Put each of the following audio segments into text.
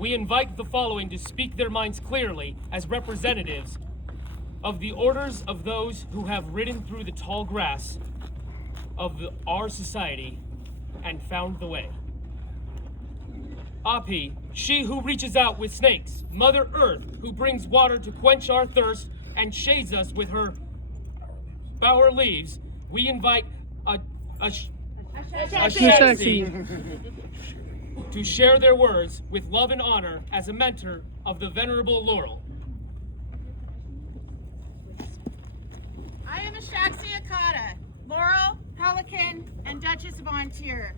we invite the following to speak their minds clearly as representatives of the orders of those who have ridden through the tall grass of our society and found the way. Api, she who reaches out with snakes, Mother Earth, who brings water to quench our thirst and shades us with her bower leaves, we invite a Shaxi to share their words with love and honor as a mentor of the Venerable Laurel. I am a Shaxi Akata, Laurel, Pelican, and Duchess of Ontier.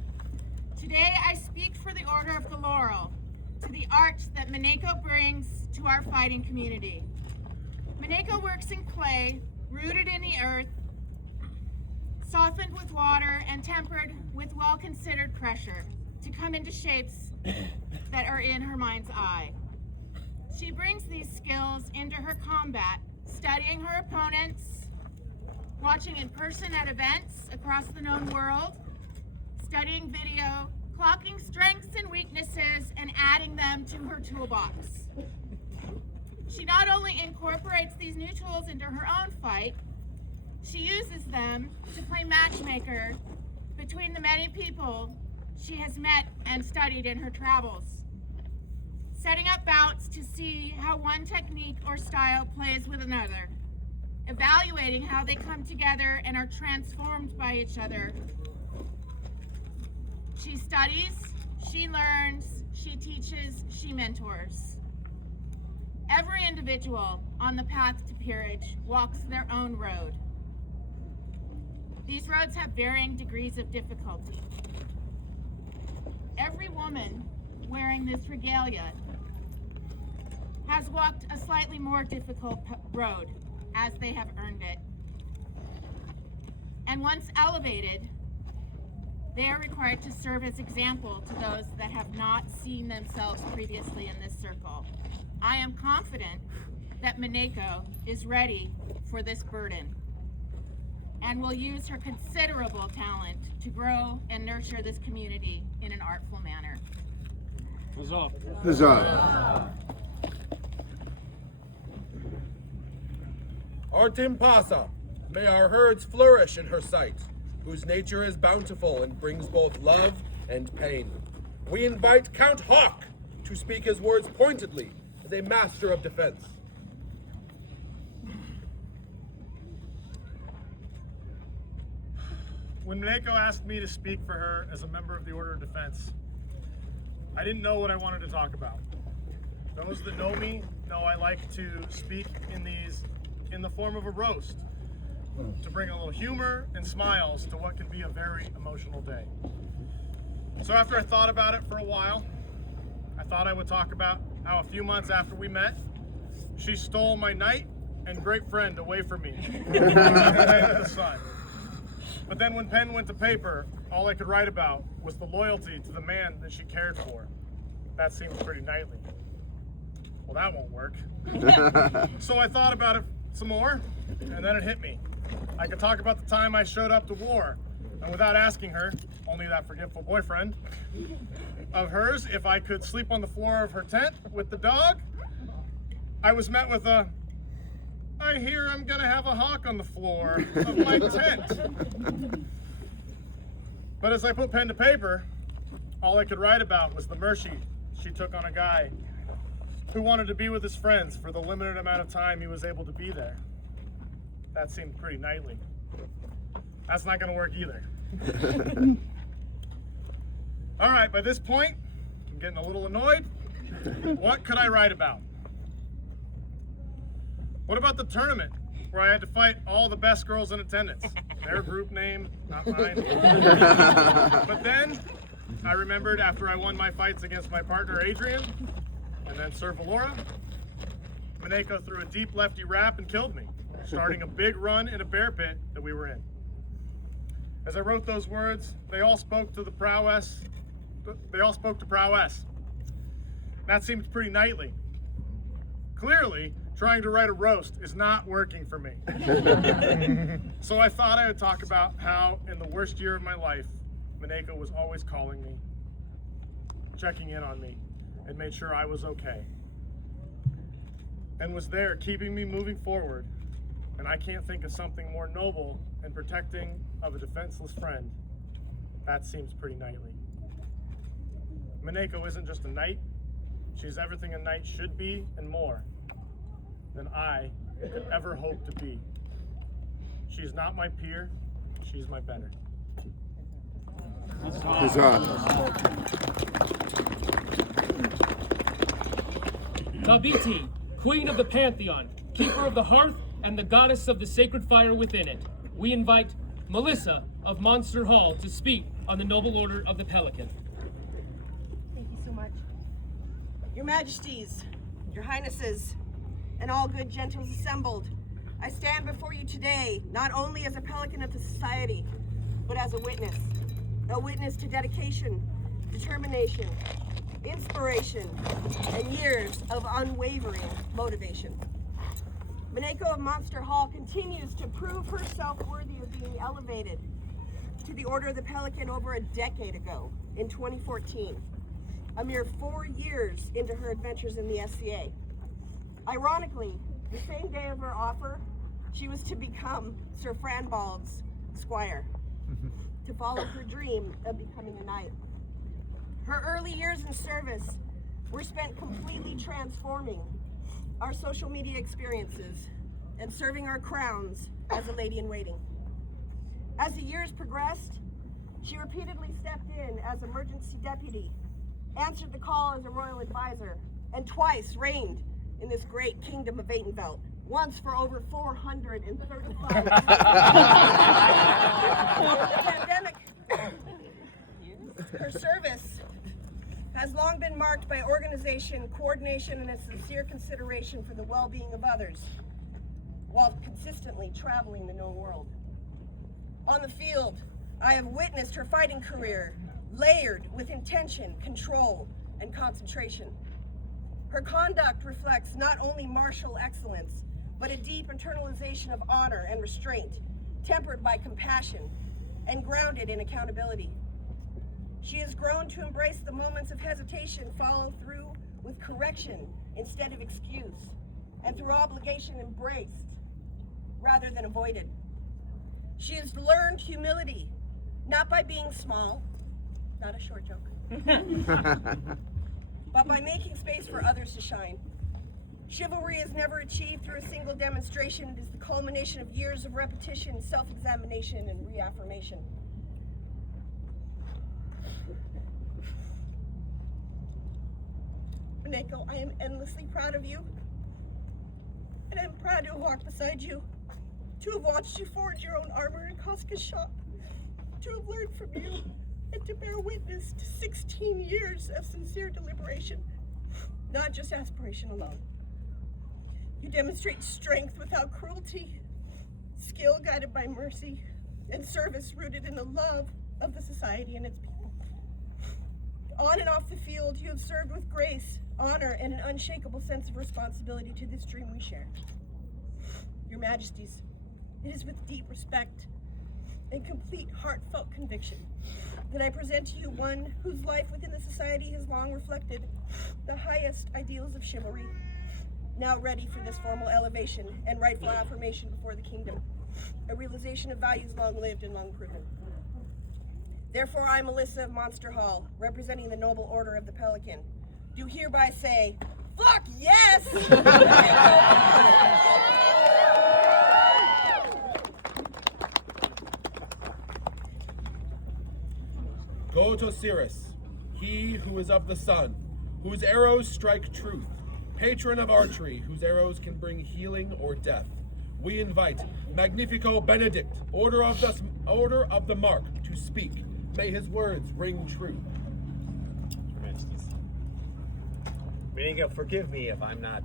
Today I speak for the Order of the Laurel, to the art that Mineko brings to our fighting community. Mineko works in clay, rooted in the earth, softened with water, and tempered with well-considered pressure to come into shapes that are in her mind's eye. She brings these skills into her combat, studying her opponents, watching in person at events across the known world, studying video, clocking strengths and weaknesses, and adding them to her toolbox. She not only incorporates these new tools into her own fight, she uses them to play matchmaker between the many people she has met and studied in her travels, setting up bouts to see how one technique or style plays with another, evaluating how they come together and are transformed by each other. She studies, she learns, she teaches, she mentors. Every individual on the path to peerage walks their own road. These roads have varying degrees of difficulty. Every woman wearing this regalia has walked a slightly more difficult road as they have earned it. And once elevated, they are required to serve as example to those that have not seen themselves previously in this circle. I am confident that Mineko is ready for this burden and will use her considerable talent to grow and nurture this community in an artful manner. Huzzah. Huzzah. Artimpasa, may our herds flourish in her sight, whose nature is bountiful and brings both love and pain. We invite Count Hawk to speak his words pointedly as a master of defense. When Mineko asked me to speak for her as a member of the Order of Defense, I didn't know what I wanted to talk about. Those that know me know I like to speak in the form of a roast, to bring a little humor and smiles to what can be a very emotional day. So after I thought about it for a while, I thought I would talk about how a few months after we met, she stole my knight and great friend away from me in the sun. But then when pen went to paper, all I could write about was the loyalty to the man that she cared for. That seems pretty knightly. Well, that won't work. So I thought about it some more, and then it hit me. I could talk about the time I showed up to war, and without asking her, only that forgetful boyfriend of hers, if I could sleep on the floor of her tent with the dog, I was met with a, I hear I'm gonna have a hawk on the floor of my tent. But as I put pen to paper, all I could write about was the mercy she took on a guy who wanted to be with his friends for the limited amount of time he was able to be there. That seemed pretty knightly. That's not gonna work either. All right, by this point, I'm getting a little annoyed. What could I write about? What about the tournament where I had to fight all the best girls in attendance? Their group name, not mine. But then I remembered after I won my fights against my partner Adrian and then Sir Valora, Mineko threw a deep lefty rap and killed me, starting a big run in a bear pit that we were in. As I wrote those words, they all spoke to prowess. That seemed pretty knightly. Clearly, trying to write a roast is not working for me. So I thought I would talk about how, in the worst year of my life, Mineko was always calling me, checking in on me, and made sure I was okay. And was there keeping me moving forward. And I can't think of something more noble and protecting of a defenseless friend. That seems pretty knightly. Mineko isn't just a knight. She's everything a knight should be and more than I could ever hope to be. She's not my peer, she's my better. Tabiti, Queen of the Pantheon, Keeper of the Hearth, and the Goddess of the Sacred Fire within it, we invite Melissa of Monster Hall to speak on the Noble Order of the Pelican. Thank you so much. Your Majesties, Your Highnesses, and all good gentles assembled, I stand before you today not only as a Pelican of the Society, but as a witness to dedication, determination, inspiration, and years of unwavering motivation. Mineko of Monster Hall continues to prove herself worthy of being elevated to the Order of the Pelican over a decade ago, in 2014, a mere 4 years into her adventures in the SCA. Ironically, the same day of her offer, she was to become Sir Franbald's squire, to follow her dream of becoming a knight. Her early years in service were spent completely transforming our social media experiences and serving our crowns as a lady-in-waiting. As the years progressed, she repeatedly stepped in as emergency deputy, answered the call as a royal advisor, and twice reigned in this great kingdom of Vatenveld, once for over 435 years. The pandemic, her service has long been marked by organization, coordination, and a sincere consideration for the well-being of others, while consistently traveling the known world. On the field, I have witnessed her fighting career, layered with intention, control, and concentration. Her conduct reflects not only martial excellence, but a deep internalization of honor and restraint, tempered by compassion and grounded in accountability. She has grown to embrace the moments of hesitation, follow through with correction instead of excuse, and through obligation embraced rather than avoided. She has learned humility, not by being small, not a short joke, but by making space for others to shine. Chivalry is never achieved through a single demonstration. It is the culmination of years of repetition, self-examination, and reaffirmation. Mineko, I am endlessly proud of you, and I'm proud to have walked beside you, to have watched you forge your own armor in Koska's shop, to have learned from you, and to bear witness to 16 years of sincere deliberation, not just aspiration alone. You demonstrate strength without cruelty, skill guided by mercy, and service rooted in the love of the society and its people. On and off the field, you have served with grace, honor, and an unshakable sense of responsibility to this dream we share. Your Majesties, it is with deep respect and complete heartfelt conviction that I present to you one whose life within the society has long reflected the highest ideals of chivalry, now ready for this formal elevation and rightful affirmation before the kingdom, a realization of values long lived and long proven. Therefore, I, Melissa of Monster Hall, representing the Noble Order of the Pelican, do hereby say, fuck yes! Go to Osiris, he who is of the sun, whose arrows strike truth, patron of archery, whose arrows can bring healing or death. We invite Magnifico Benedict, Order of the Mark, to speak. May his words ring true. Your Majesties. Mineko, forgive me if I'm not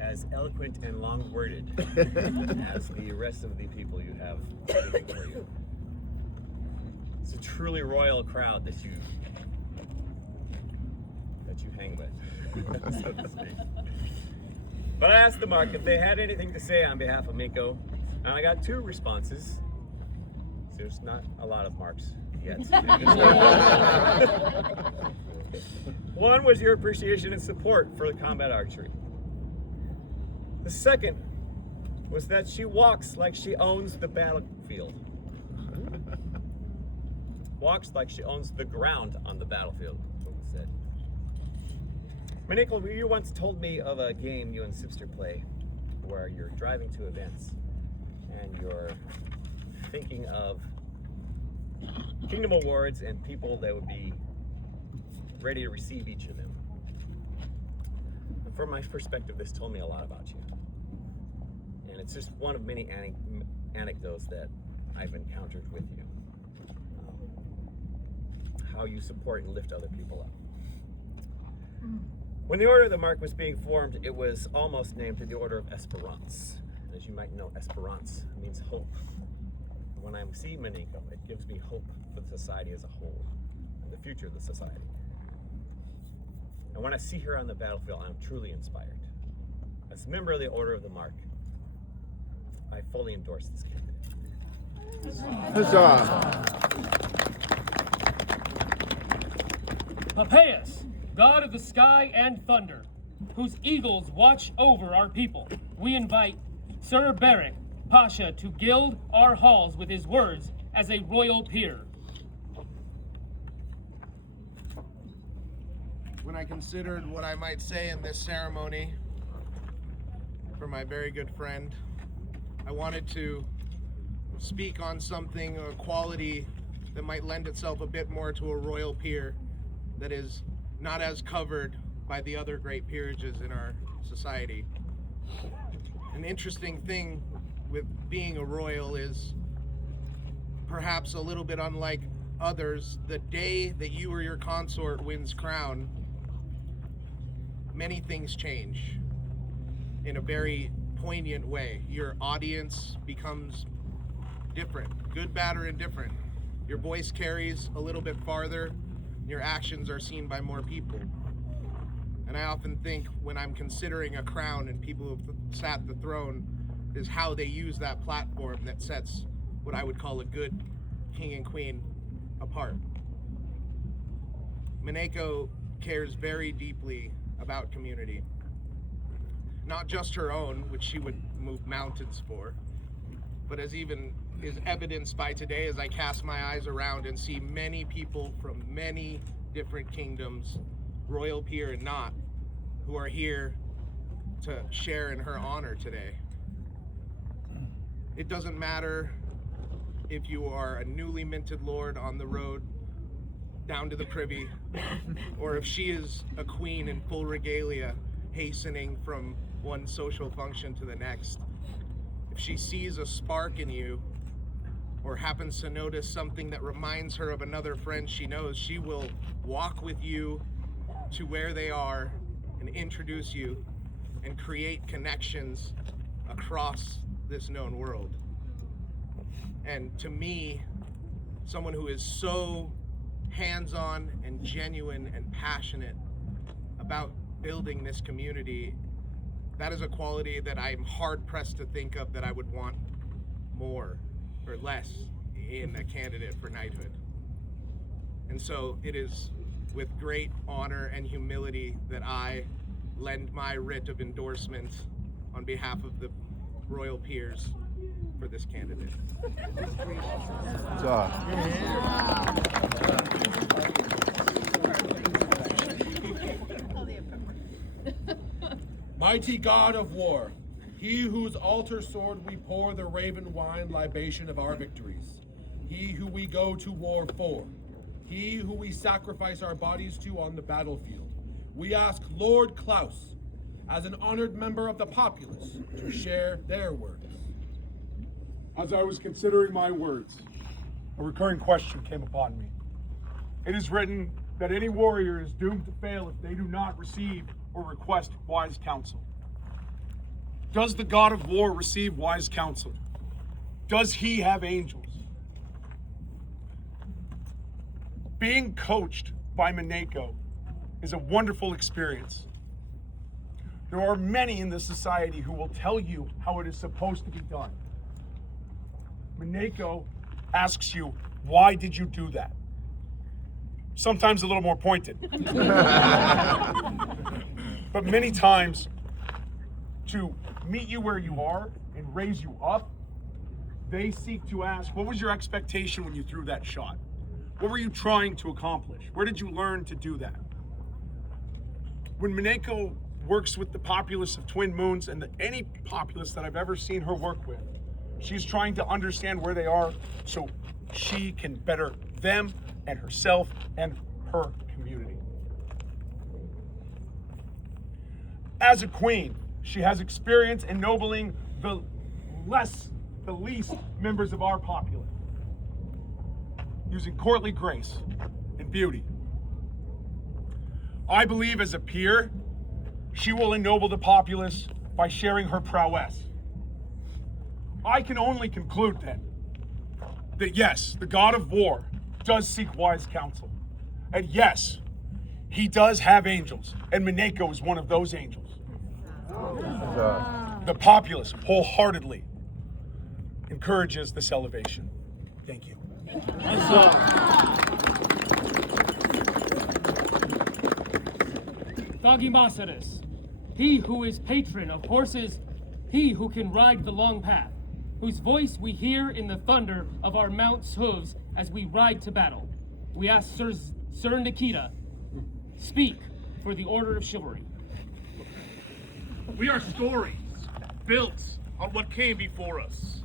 as eloquent and long-worded as the rest of the people you have speaking for you. It's a truly royal crowd that you hang with, so to speak. But I asked the Mark if they had anything to say on behalf of Mineko, and I got 2 responses. There's not a lot of Marks yet. One was your appreciation and support for the combat archery. The second was that she walks like she owns the battlefield. Walks like she owns the ground on the battlefield, is what was said. Mineko, you once told me of a game you and Sipster play where you're driving to events and you're thinking of Kingdom Awards and people that would be ready to receive each of them. And from my perspective, this told me a lot about you. And it's just one of many anecdotes that I've encountered with you. How you support and lift other people up. When the Order of the Mark was being formed, it was almost named the Order of Esperance. As you might know, Esperance means hope. When I see Mineko, it gives me hope for the society as a whole and the future of the society. And when I see her on the battlefield, I'm truly inspired. As a member of the Order of the Mark, I fully endorse this candidate. Huzzah! Papaeus, god of the sky and thunder, whose eagles watch over our people, we invite Sir Beric Pasha to gild our halls with his words as a royal peer. When I considered what I might say in this ceremony for my very good friend, I wanted to speak on something, a quality that might lend itself a bit more to a royal peer that is not as covered by the other great peerages in our society. An interesting thing with being a royal is perhaps a little bit unlike others. The day that you or your consort wins crown, many things change in a very poignant way. Your audience becomes different, good, bad, or indifferent. Your voice carries a little bit farther. Your actions are seen by more people. And I often think when I'm considering a crown and people who've sat the throne is how they use that platform that sets what I would call a good king and queen apart. Mineko cares very deeply about community. Not just her own, which she would move mountains for, but as even is evidenced by today as I cast my eyes around and see many people from many different kingdoms, royal peer and not, who are here to share in her honor today. It doesn't matter if you are a newly minted lord on the road down to the privy, or if she is a queen in full regalia hastening from one social function to the next. If she sees a spark in you, or happens to notice something that reminds her of another friend she knows, she will walk with you to where they are and introduce you and create connections across this known world. And to me, someone who is so hands-on and genuine and passionate about building this community, that is a quality that I'm hard-pressed to think of that I would want more or less in a candidate for knighthood. And so it is with great honor and humility that I lend my writ of endorsement on behalf of the royal peers for this candidate. Mighty God of war, he whose altar sword we pour the raven wine libation of our victories, he who we go to war for, he who we sacrifice our bodies to on the battlefield, we ask Lord Klaus, as an honored member of the populace, to share their words. As I was considering my words, a recurring question came upon me. It is written that any warrior is doomed to fail if they do not receive or request wise counsel. Does the God of war receive wise counsel? Does he have angels? Being coached by Mineko is a wonderful experience. There are many in this society who will tell you how it is supposed to be done. Mineko asks you, why did you do that? sometimes a little more pointed. But many times, to meet you where you are and raise you up, they seek to ask, what was your expectation when you threw that shot? What were you trying to accomplish? Where did you learn to do that? When Mineko works with the populace of Twin Moons and any populace that I've ever seen her work with, she's trying to understand where they are so she can better them and herself and her community. As a queen, she has experience ennobling the least members of our populace, using courtly grace and beauty. I believe as a peer, she will ennoble the populace by sharing her prowess. I can only conclude then that yes, the god of war does seek wise counsel. And yes, he does have angels, and Mineko is one of those angels. The populace wholeheartedly encourages this elevation. Thank you. Thagimasaris, he who is patron of horses, he who can ride the long path, whose voice we hear in the thunder of our mounts' hooves as we ride to battle. We ask Sir Nikita, speak for the Order of Chivalry. We are stories built on what came before us.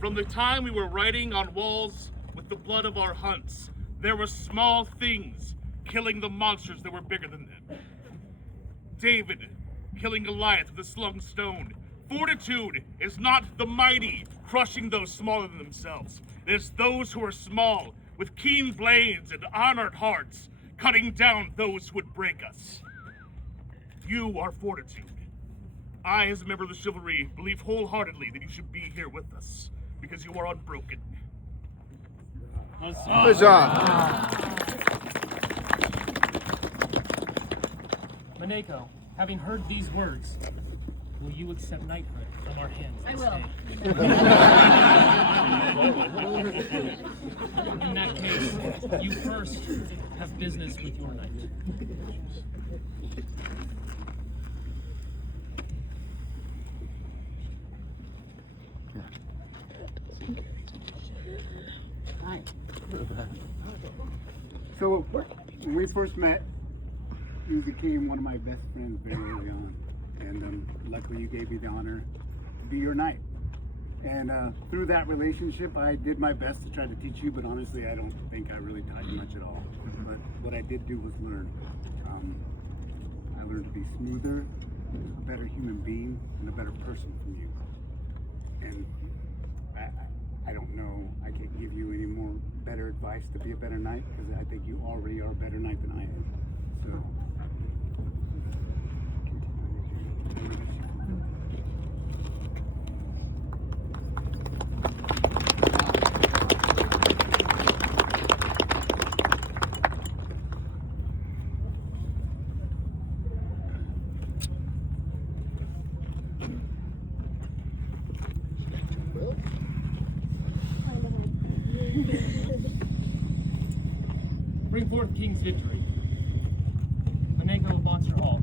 From the time we were writing on walls with the blood of our hunts, there were small things killing the monsters that were bigger than them. David killing Goliath with a slung stone. Fortitude is not the mighty crushing those smaller than themselves. It is those who are small with keen blades and honored hearts cutting down those who would break us. You are Fortitude. I, as a member of the chivalry, believe wholeheartedly that you should be here with us because you are unbroken. Mineko, having heard these words, will you accept knighthood from our hands? I will. In that case, you first have business with your knight. So when we first met, you became one of my best friends very early on, and luckily you gave me the honor to be your knight. And through that relationship, I did my best to try to teach you, but honestly, I don't think I really taught you much at all. But what I did do was learn. I learned to be smoother, a better human being, and a better person from you. And I don't know, I can't give you any more better advice to be a better knight, because I think you already are a better knight than I am. So. Bring forth King's victory. Mineko of Monster Hall.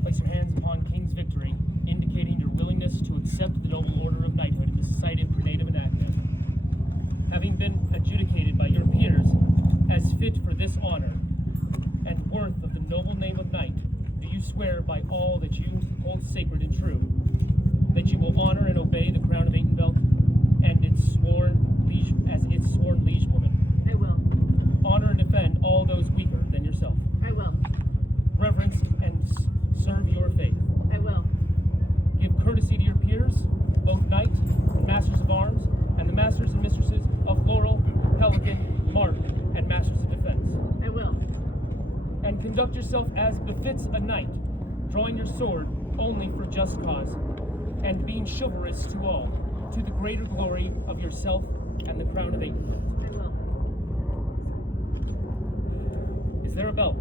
Place your hands upon King's victory, indicating your willingness to accept the noble order of knighthood in the Society of Prenatum and Active. Having been adjudicated by your peers as fit for this honor and worth of the noble name of knight, do you swear by all that you hold sacred and true that you will honor and obey the crown of Atenvelt and its sworn liege as its sworn liegewoman? I will. Honor and defend all those weaker than yourself. I will. Reverence and serve your faith. I will. Give courtesy to your peers, both knight and masters of arms, and the masters and mistresses of Laurel, Pelican, Mark, and masters of defense. I will. And conduct yourself as befits a knight, drawing your sword only for just cause, and being chivalrous to all, to the greater glory of yourself and the crown of Atenvelt. I will. Is there a belt?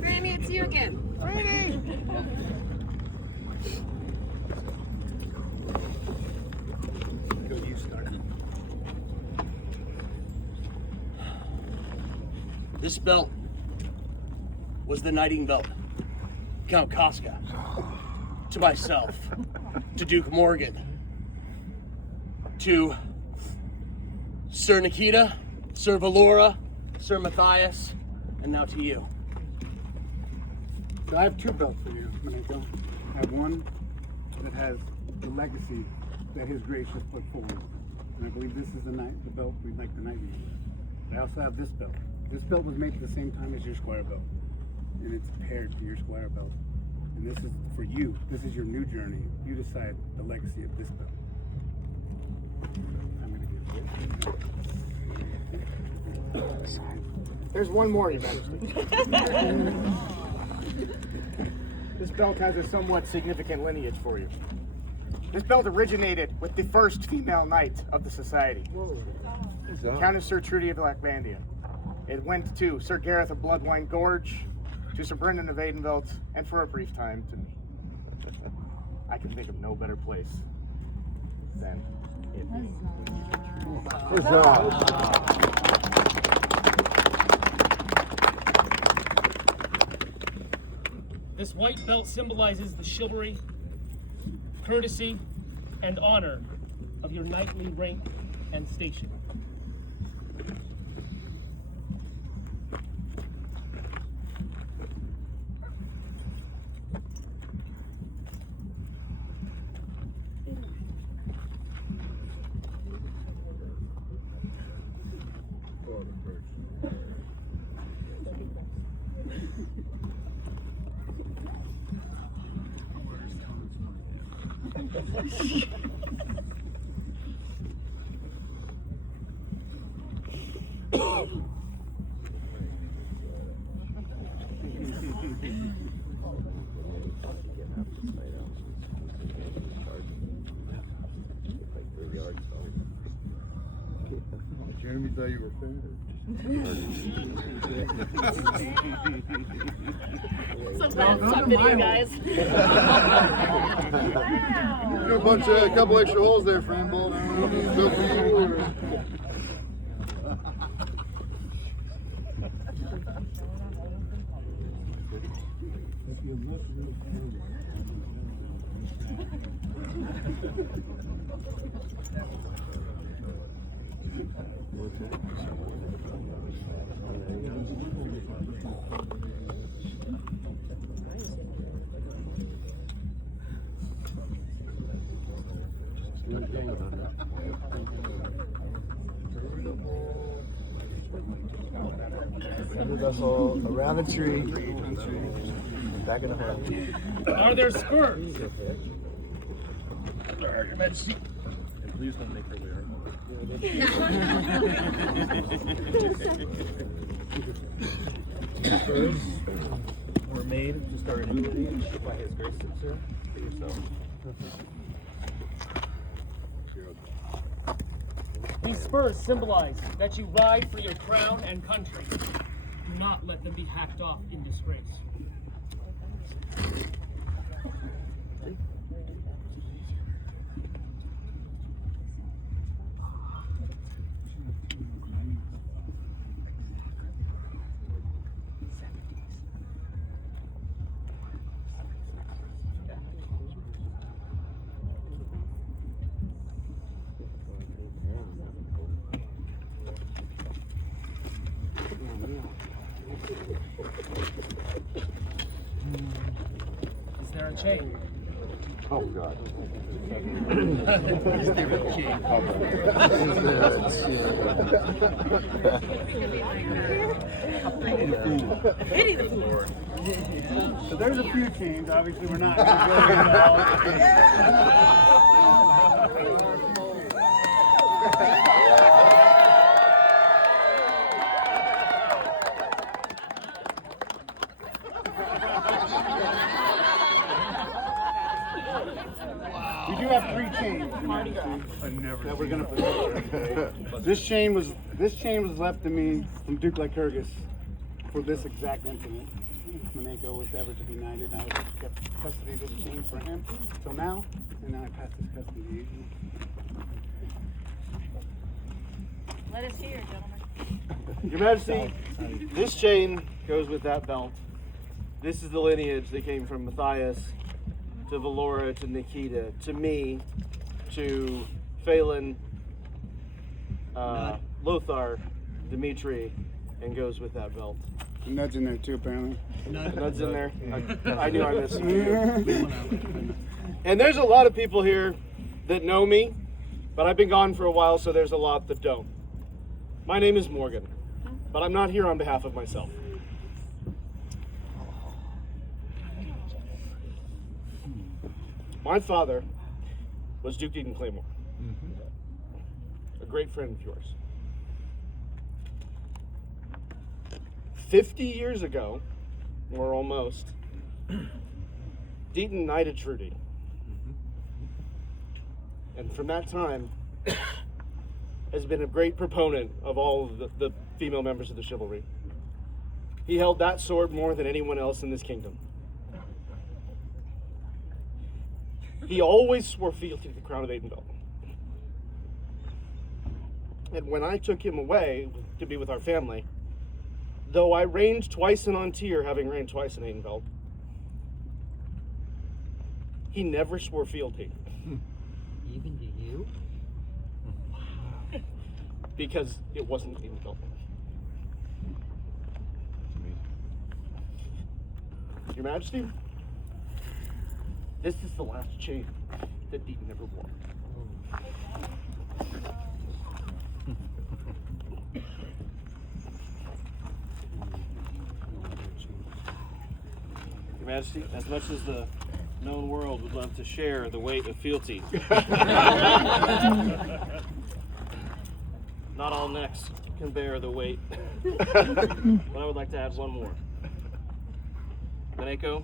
Granny, it's you again. This belt was the knighting belt. Count Casca. To myself. To Duke Morgan. To Sir Nikita, Sir Valora, Sir Matthias, and now to you. So I have two belts for you, Mineko. I have one that has the legacy that His Grace has put forward. And I believe this is the belt we'd like to knight you with. I also have this belt. This belt was made at the same time as your squire belt. And it's paired to your squire belt. And this is for you. This is your new journey. You decide the legacy of this belt. I'm gonna give this. There's one more, Your Majesty. This belt has a somewhat significant lineage for you. This belt originated with the first female knight of the society, Countess Sir Trudy of Lacklandia. It went to Sir Gareth of Bloodwine Gorge, to Sir Brendan of Aidenvelt, and for a brief time to me. I can think of no better place than it being. This white belt symbolizes the chivalry, courtesy, and honor of your knightly rank and station. Jeremy thought you were finished. So bad stuff video, guys. A couple extra holes there, friend. Bolt. Under the hole, around the tree, back in the hole. Are there spurs? Your Majesty. Please don't make her wear. Spurs were made to start a new lineage by His Grace, sir, for yourself. These spurs symbolize that you ride for your crown and country. Do not let them be hacked off in disgrace. Is there a chain? Oh, God. Is there a chain? Pity the fool. So there's a few chains. Obviously, we're not going to We do have 3 chains that we're gonna put. This chain was left to me from Duke Lycurgus for this exact incident. Mineko was ever to be knighted. I kept custody of this chain for him till now, and now I pass this custody to you. Let us hear, gentlemen. Your Majesty, this chain goes with that belt. This is the lineage that came from Matthias to Valora to Nikita to me to Phelan, Lothar, Dimitri, and goes with that belt. Nud's in there too, apparently. Nud's in there. I knew I missed him. And there's a lot of people here that know me, but I've been gone for a while, so there's a lot that don't. My name is Morgan, but I'm not here on behalf of myself. My father was Duke Eden Claymore, a great friend of yours. 50 years ago, or almost, Deaton knighted Trudy. And from that time, has been a great proponent of all of the female members of the chivalry. He held that sword more than anyone else in this kingdom. He always swore fealty to the crown of Aidenville. And when I took him away to be with our family, though I reigned twice in Ontier, having reigned twice in Aidenville, he never swore fealty. Even to you? Because it wasn't Aidenville. Your Majesty, this is the last chain that Deaton ever wore. Your Majesty, as much as the known world would love to share the weight of fealty, not all necks can bear the weight. But I would like to add one more. Mineko,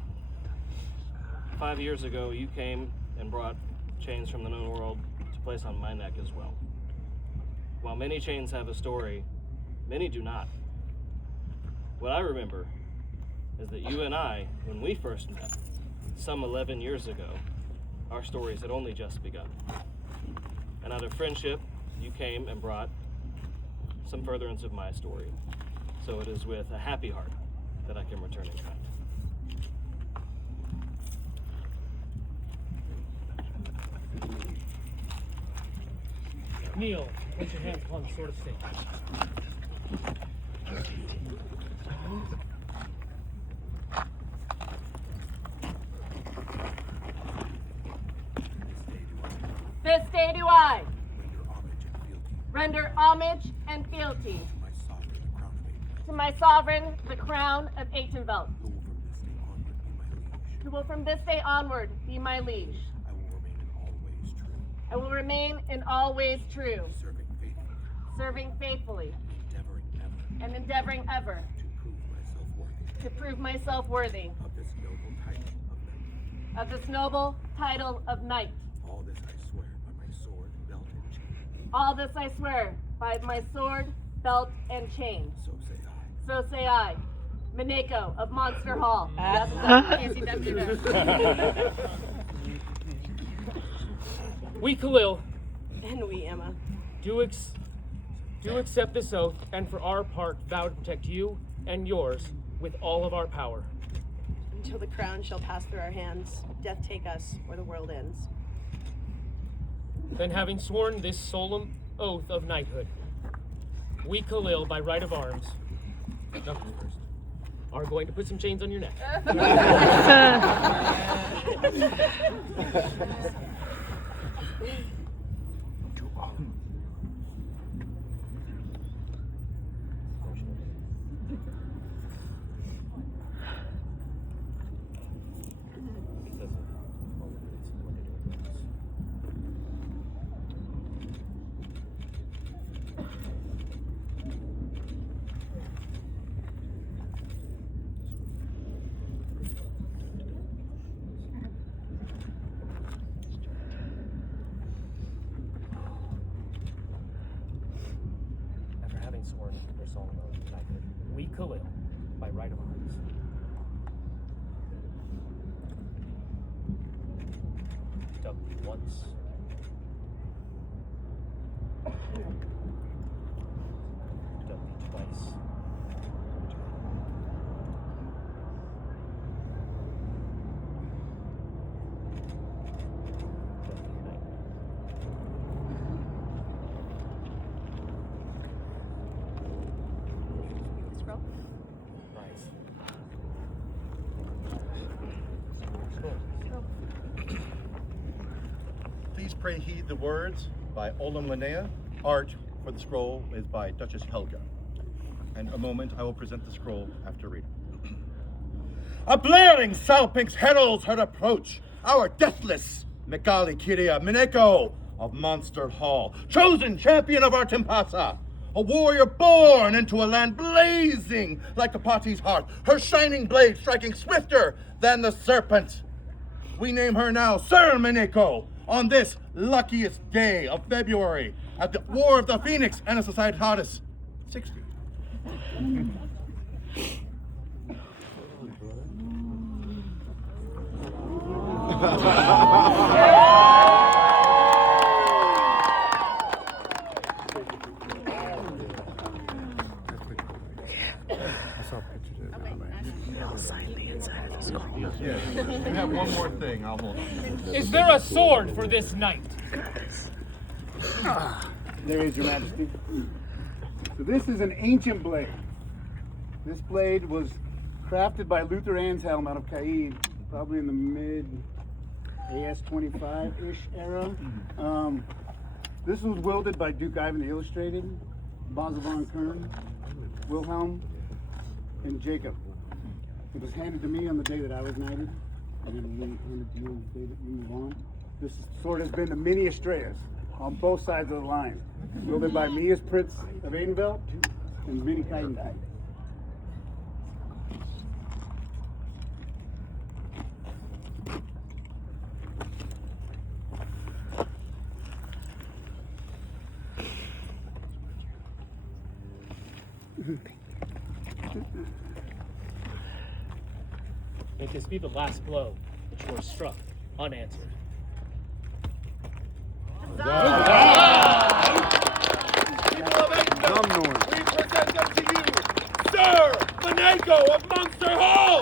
5 years ago you came and brought chains from the known world to place on my neck as well. While many chains have a story, many do not. What I remember is that you and I, when we first met, some 11 years ago, our stories had only just begun. And out of friendship, you came and brought some furtherance of my story. So it is with a happy heart that I can return in kind. Kneel, place your hands upon the sword of state. This day do I render homage and fealty to my sovereign, the crown of Aidenville, who will from this day onward be my liege. I will remain in all ways true, serving faithfully, and endeavoring ever to prove myself worthy of this noble title of knight. All this I swear by my sword, belt, and chain. So say I, Mineko of Monster Hall. We, Khalil, And we, Emma. do accept this oath, and for our part vow to protect you and yours with all of our power. Until the crown shall pass through our hands, death take us, or the world ends. Then, having sworn this solemn oath of knighthood, we, Khalil, by right of arms, are going to put some chains on your neck. Sworn their solemn oath of knighthood, we, Khalil, by right of arms, dubbed once, dubbed twice, pray heed the words by Olam Linnea. Art for the scroll is by Duchess Helga. In a moment, I will present the scroll after reading. A blaring Salpinx heralds her approach. Our deathless Megali Kiria Mineko of Monster Hall, chosen champion of our Timpasa, a warrior born into a land blazing like the Pati's heart, her shining blade striking swifter than the serpent. We name her now Sir Mineko on this luckiest day of February at the War of the Phoenix and a Societatis 60. Yes. We have one more thing. I'll hold on. Is there a sword for this knight? There is, Your Majesty. So this is an ancient blade. This blade was crafted by Luther Anshelm out of Caid, probably in the mid AS-25-ish era. This was wielded by Duke Ivan the Illustrated, Basil von Kern, Wilhelm, and Jacob. It was handed to me on the day that I was knighted, and it was handed to you on the day that we move on. This sword has been to many Estrellas on both sides of the line, wielded by me as Prince of Aidenveld and Minnie Kaidendai. May this be the last blow that you are struck unanswered. People of Aidenveld, we present unto you Sir Mineko of Monster Hall!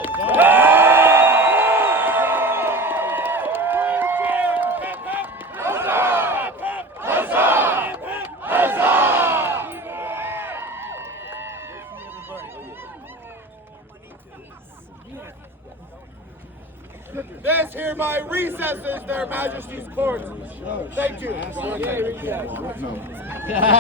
This here my recesses, their majesty's court. Thank you.